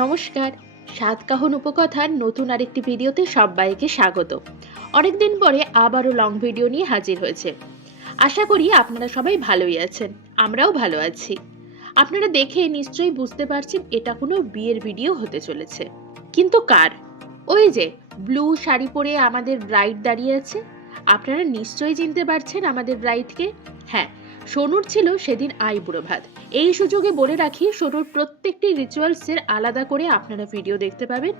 নমস্কার, সাতকাহন উপকথার নতুন আরেকটি ভিডিওতে সবাইকে স্বাগত। অনেকদিন পরে আবারও লং ভিডিও নিয়ে হাজির হয়েছে। আশা করি আপনারা সবাই ভালোই আছেন, আমরাও ভালো আছি। আপনারা দেখে নিশ্চয়ই বুঝতে পারছেন এটা কোনো বিয়ের ভিডিও হতে চলেছে। কিন্তু কার? ওই যে ব্লু শাড়ি পরে আমাদের ব্রাইড দাঁড়িয়ে আছে, আপনারা নিশ্চয়ই চিনতে পারছেন আমাদের ব্রাইডকে। হ্যাঁ, সোনুর ছিল সেদিন আইবুড়ো ভাত। এই সুযোগে বলে রাখি, সোনুর প্রত্যেকটি রিচুয়ালসের আলাদা করে আপনারা ভিডিও দেখতে পাবেন,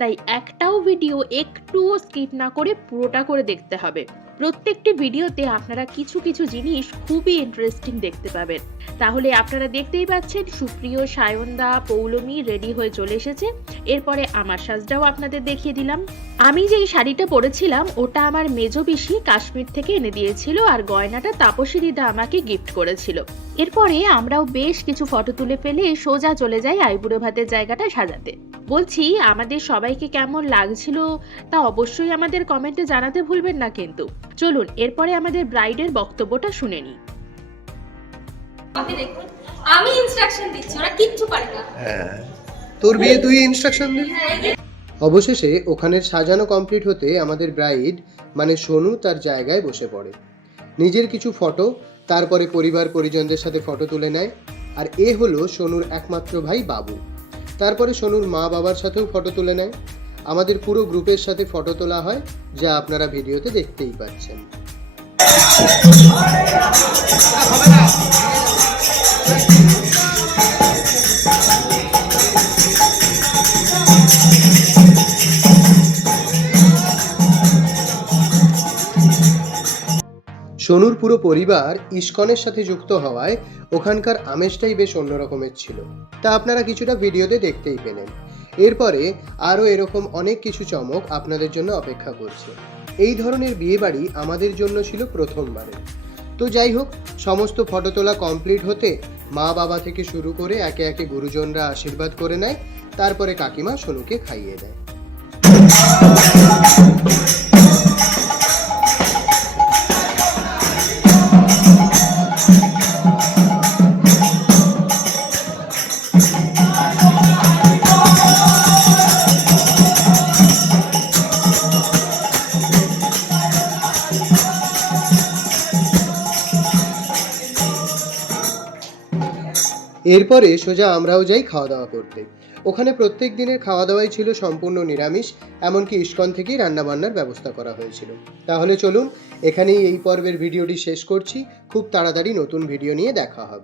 তাই একটাও ভিডিও একটুও স্কিপ না করে পুরোটা করে দেখতে হবে। প্রত্যেকটি ভিডিওতে আপনারা কিছু কিছু জিনিস খুবই ইন্টারেস্টিং দেখতে পাবেন। তাহলে আপনারা দেখতেই পাচ্ছেন সুপ্রিয়, সায়নদা, পৌলমী রেডি হয়ে চলে এসেছে। এরপরে আমার সাজটাও আপনাদের দেখিয়ে দিলাম। আমি যেই শাড়িটা পরেছিলাম ওটা আমার মেজো পিসি কাশ্মীর থেকে এনে দিয়েছিল, আর গয়নাটা তাপসী দিদা আমাকে গিফট করেছিল। এরপরে আমরাও বেশ কিছু ফটো তুলে ফেলে সোজা চলে যাই আইবুড়ো ভাতের জায়গাটা সাজাতে। বলছি, আমাদের সবাইকে কেমন লাগছিল তা অবশ্যই আমাদের কমেন্টে জানাতে ভুলবেন না কিন্তু। চলুন এরপরে আমাদের ব্রাইডের বক্তব্যটা শুনে নিই। দেখুন, আমি ইনস্ট্রাকশন দিচ্ছি, ওরা কিচ্ছু পারে না। হ্যাঁ, তোর বিয়ে তুই ইনস্ট্রাকশন দিবি। অবশেষে ওখানে সাজানো কমপ্লিট হতে আমাদের ব্রাইড মানে সোনু তার জায়গায় বসে পড়ে। নিজের কিছু ফটো, তারপরে পরিবার পরিজনদের সাথে ফটো তুলে নেয়। আর এ হলো সোনুর একমাত্র ভাই বাবু। তারপরে সোনুর মা বাবার সাথেও ফটো তুলে নেয়। আমাদের পুরো গ্রুপের সাথে ফটো তোলা হয়, যা আপনারা ভিডিওতে দেখতেই পাচ্ছেন। সোনুর পুরো পরিবার ইস্কনের সাথে যুক্ত হওয়ায় ওখানকার আমেজটাই বেশ অন্যরকমের ছিল, তা আপনারা কিছুটা ভিডিওতে দেখতেই পেলেন। এরপরে আরও এরকম অনেক কিছু চমক আপনাদের জন্য অপেক্ষা করছে। এই ধরনের বিয়েবাড়ি আমাদের জন্য ছিল প্রথমবারে। তো যাই হোক, সমস্ত ফটো তোলা কমপ্লিট হতে মা বাবা থেকে শুরু করে একে একে গুরুজনরা আশীর্বাদ করে নেয়। তারপরে কাকিমা সোনুকে খাইয়ে দেয়। এরপরে সোজা আমরাও যাই খাওয়া দাওয়া করতে। ওখানে প্রত্যেক দিনের খাওয়া দাওয়াই ছিল সম্পূর্ণ নিরামিষ, এমনকি ইস্কন থেকেই রান্নাবান্নার ব্যবস্থা করা হয়েছিল। তাহলে চলুন এখানেই এই পর্বের ভিডিওটি শেষ করছি। খুব তাড়াতাড়ি নতুন ভিডিও নিয়ে দেখা হবে।